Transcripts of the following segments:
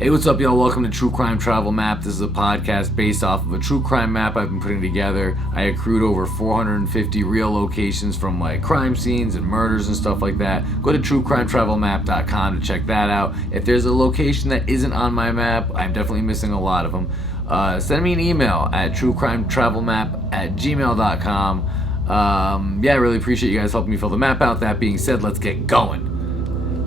Hey, what's up, y'all? Welcome to True Crime Travel Map. This is a podcast based off of a true crime map I've been putting together. I accrued over 450 real locations from like crime scenes and murders and stuff like that. Go to truecrimetravelmap.com to check that out. If there's a location that isn't on my map, I'm definitely missing a lot of them. Send me an email at truecrimetravelmap@gmail.com. I really appreciate you guys helping me fill the map out. That being said, let's get going.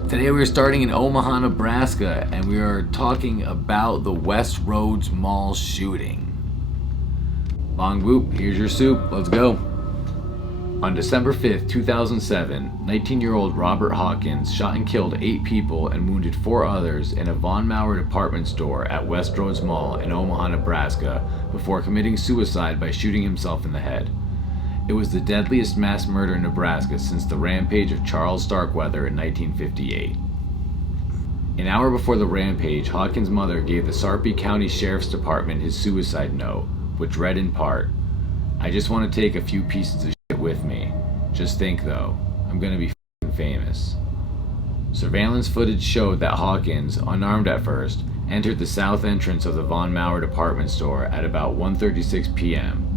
Today we're starting in Omaha, Nebraska, and we are talking about the Westroads Mall Shooting. Bong boop, here's your soup, let's go. On December 5th, 2007, 19-year-old Arthur Hawkins shot and killed 8 people and wounded 4 others in a Von Maur department store at Westroads Mall in Omaha, Nebraska, before committing suicide by shooting himself in the head. It was the deadliest mass murder in Nebraska since the rampage of Charles Starkweather in 1958. An hour before the rampage, Hawkins' mother gave the Sarpy County Sheriff's Department his suicide note, which read in part, "I just want to take a few pieces of shit with me. Just think though, I'm gonna be f***ing famous." Surveillance footage showed that Hawkins, unarmed at first, entered the south entrance of the Von Maur department store at about 1:36 p.m.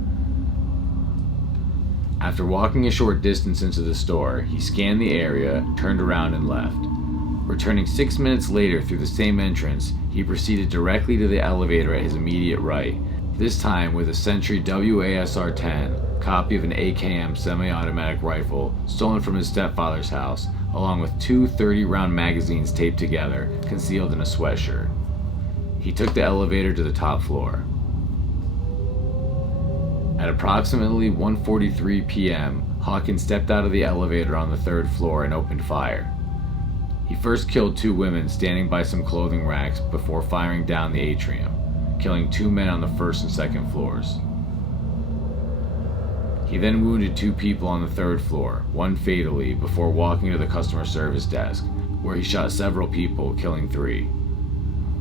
After walking a short distance into the store, he scanned the area, turned around, and left. Returning 6 minutes later through the same entrance, he proceeded directly to the elevator at his immediate right, this time with a Sentry WASR-10, copy of an AKM semi-automatic rifle stolen from his stepfather's house, along with 2 30-round magazines taped together, concealed in a sweatshirt. He took the elevator to the top floor. At approximately 1:43 p.m., Hawkins stepped out of the elevator on the 3rd floor and opened fire. He first killed 2 women standing by some clothing racks before firing down the atrium, killing 2 men on the 1st and 2nd floors. He then wounded 2 people on the 3rd floor, one fatally, before walking to the customer service desk, where he shot several people, killing 3.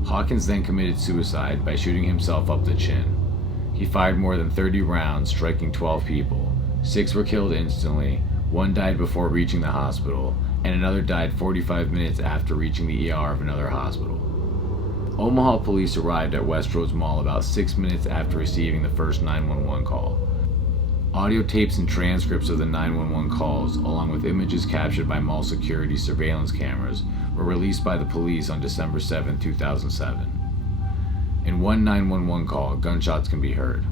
Hawkins then committed suicide by shooting himself up the chin. He fired more than 30 rounds, striking 12 people. 6 were killed instantly, 1 died before reaching the hospital, and another died 45 minutes after reaching the ER of another hospital. Omaha police arrived at Westroads Mall about 6 minutes after receiving the first 911 call. Audio tapes and transcripts of the 911 calls, along with images captured by mall security surveillance cameras, were released by the police on December 7, 2007. In one 911 call, gunshots can be heard.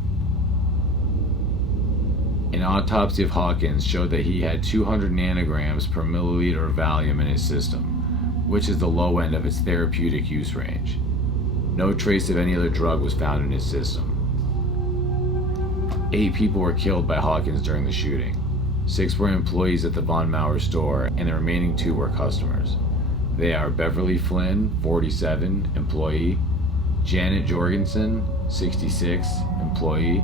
An autopsy of Hawkins showed that he had 200 nanograms per milliliter of Valium in his system, which is the low end of its therapeutic use range. No trace of any other drug was found in his system. 8 people were killed by Hawkins during the shooting. 6 were employees at the Von Maur store, and the remaining 2 were customers. They are Beverly Flynn, 47, employee; Janet Jorgensen, 66, employee;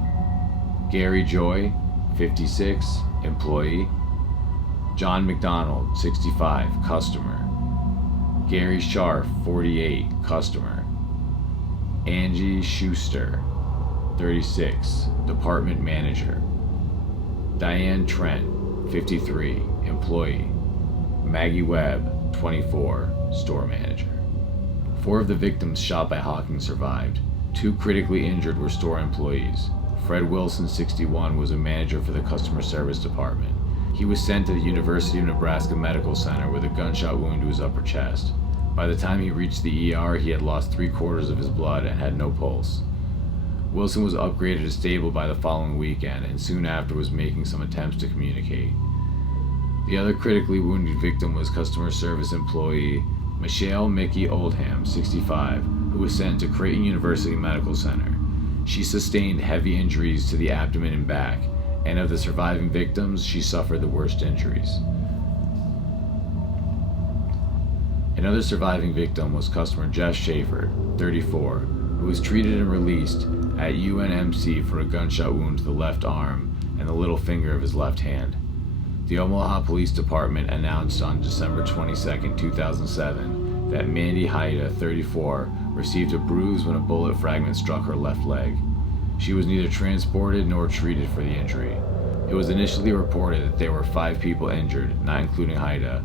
Gary Joy, 56, employee; John McDonald, 65, customer; Gary Scharf, 48, customer; Angie Schuster, 36, department manager; Diane Trent, 53, employee; Maggie Webb, 24, store manager. 4 of the victims shot by Hawkins survived. 2 critically injured were store employees. Fred Wilson, 61, was a manager for the customer service department. He was sent to the University of Nebraska Medical Center with a gunshot wound to his upper chest. By the time he reached the ER, he had lost 3/4 of his blood and had no pulse. Wilson was upgraded to stable by the following weekend, and soon after was making some attempts to communicate. The other critically wounded victim was customer service employee Michelle Mickey Oldham, 65, who was sent to Creighton University Medical Center. She sustained heavy injuries to the abdomen and back, and of the surviving victims, she suffered the worst injuries. Another surviving victim was customer Jeff Schaefer, 34, who was treated and released at UNMC for a gunshot wound to the left arm and the little finger of his left hand. The Omaha Police Department announced on December 22, 2007, that Mandy Haida, 34, received a bruise when a bullet fragment struck her left leg. She was neither transported nor treated for the injury. It was initially reported that there were 5 people injured, not including Haida,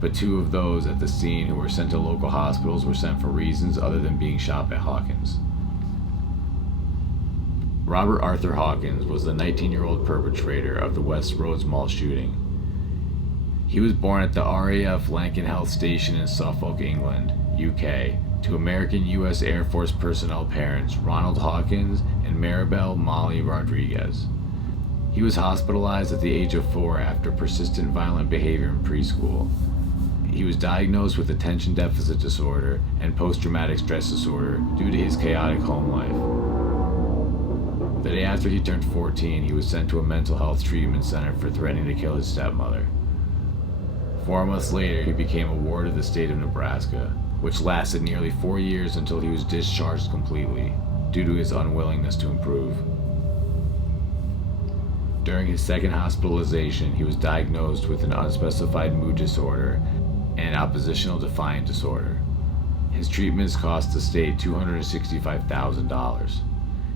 but 2 of those at the scene who were sent to local hospitals were sent for reasons other than being shot by Hawkins. Robert Arthur Hawkins was the 19-year-old perpetrator of the Westroads Mall Shooting. He was born at the RAF Lankan Health Station in Suffolk, England, UK, to American U.S. Air Force personnel parents Ronald Hawkins and Maribel Molly Rodriguez. He was hospitalized at the age of 4 after persistent violent behavior in preschool. He was diagnosed with attention deficit disorder and post-traumatic stress disorder due to his chaotic home life. The day after he turned 14, he was sent to a mental health treatment center for threatening to kill his stepmother. 4 months later, he became a ward of the state of Nebraska, which lasted nearly 4 years until he was discharged completely, due to his unwillingness to improve. During his second hospitalization, he was diagnosed with an unspecified mood disorder and oppositional defiant disorder. His treatments cost the state $265,000.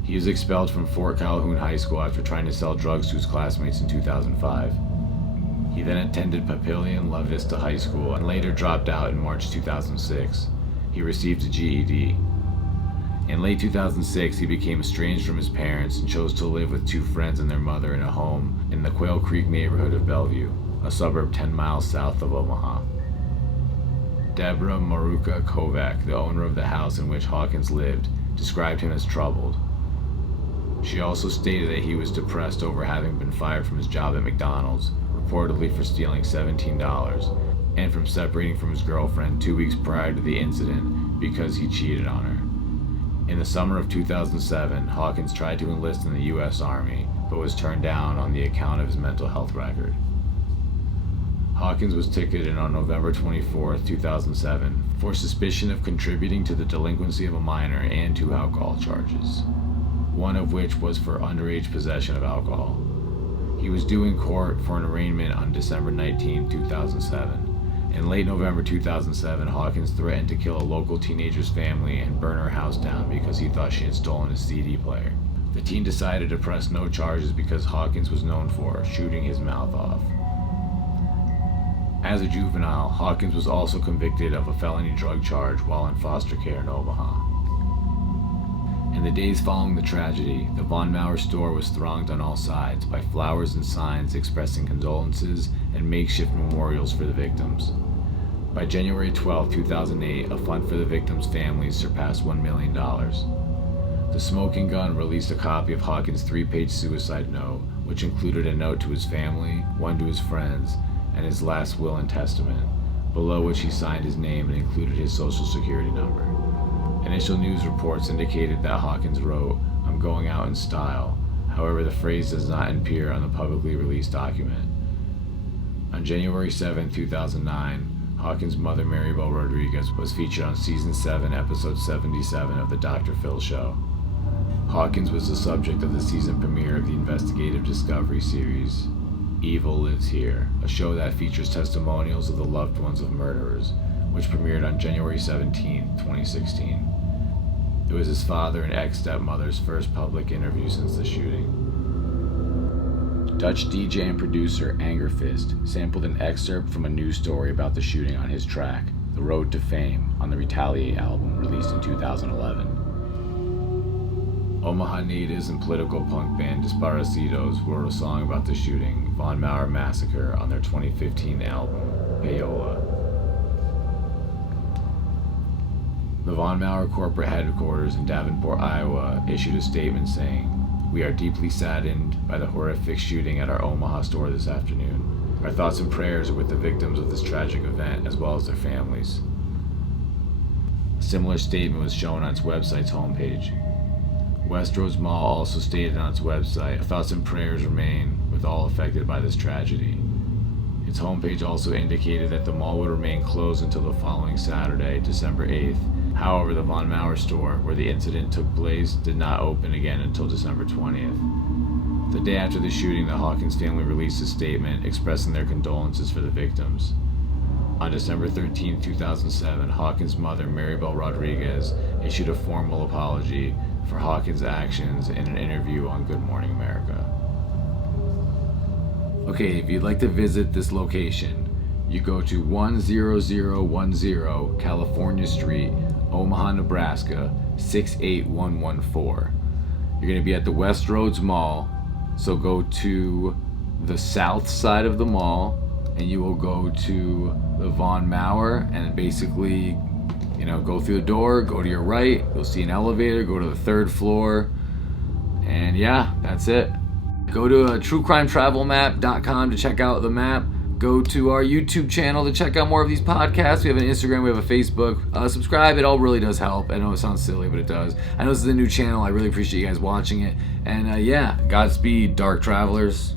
He was expelled from Fort Calhoun High School after trying to sell drugs to his classmates in 2005. He then attended Papillion La Vista High School and later dropped out in March 2006. He received a GED. In late 2006, he became estranged from his parents and chose to live with 2 friends and their mother in a home in the Quail Creek neighborhood of Bellevue, a suburb 10 miles south of Omaha. Deborah Maruka Kovac, the owner of the house in which Hawkins lived, described him as troubled. She also stated that he was depressed over having been fired from his job at McDonald's, reportedly for stealing $17, and from separating from his girlfriend 2 weeks prior to the incident because he cheated on her. In the summer of 2007, Hawkins tried to enlist in the U.S. Army, but was turned down on the account of his mental health record. Hawkins was ticketed on November 24, 2007, for suspicion of contributing to the delinquency of a minor and 2 alcohol charges, one of which was for underage possession of alcohol. He was due in court for an arraignment on December 19, 2007. In late November 2007, Hawkins threatened to kill a local teenager's family and burn her house down because he thought she had stolen his CD player. The teen decided to press no charges because Hawkins was known for shooting his mouth off. As a juvenile, Hawkins was also convicted of a felony drug charge while in foster care in Omaha. In the days following the tragedy, the Von Maur store was thronged on all sides by flowers and signs expressing condolences and makeshift memorials for the victims. By January 12, 2008, a fund for the victims' families surpassed $1 million. The Smoking Gun released a copy of Hawkins' 3-page suicide note, which included a note to his family, one to his friends, and his last will and testament, below which he signed his name and included his social security number. Initial news reports indicated that Hawkins wrote, "I'm going out in style." However, the phrase does not appear on the publicly released document. On January 7, 2009, Hawkins' mother Maribel Rodriguez was featured on Season 7, Episode 77 of The Dr. Phil Show. Hawkins was the subject of the season premiere of the investigative discovery series, Evil Lives Here, a show that features testimonials of the loved ones of murderers, which premiered on January 17, 2016. It was his father and ex-stepmother's first public interview since the shooting. Dutch DJ and producer Angerfist sampled an excerpt from a news story about the shooting on his track, The Road to Fame, on the Retaliate album released in 2011. Omaha natives and political punk band Desparecidos wrote a song about the shooting, Von Maur Massacre, on their 2015 album, Payola. The Von Maur corporate headquarters in Davenport, Iowa, issued a statement saying, "We are deeply saddened by the horrific shooting at our Omaha store this afternoon. Our thoughts and prayers are with the victims of this tragic event as well as their families." A similar statement was shown on its website's homepage. Westroads Mall also stated on its website, "Our thoughts and prayers remain with all affected by this tragedy." Its homepage also indicated that the mall would remain closed until the following Saturday, December 8th. However, the Von Maur store, where the incident took place, did not open again until December 20th. The day after the shooting, the Hawkins family released a statement expressing their condolences for the victims. On December 13, 2007, Hawkins' mother, Maribel Rodriguez, issued a formal apology for Hawkins' actions in an interview on Good Morning America. Okay, if you'd like to visit this location, you go to 10010 California Street, Omaha, Nebraska 68114. You're going to be at the Westroads Mall, so go to the south side of the mall and you will go to the Von Maur and basically, go through the door, go to your right, you'll see an elevator, go to the 3rd floor, and yeah, that's it. Go to truecrimetravelmap.com to check out the map. Go to our YouTube channel to check out more of these podcasts. We have an Instagram, we have a Facebook. Subscribe, it all really does help. I know it sounds silly, but it does. I know this is a new channel. I really appreciate you guys watching it. And Godspeed, Dark Travelers.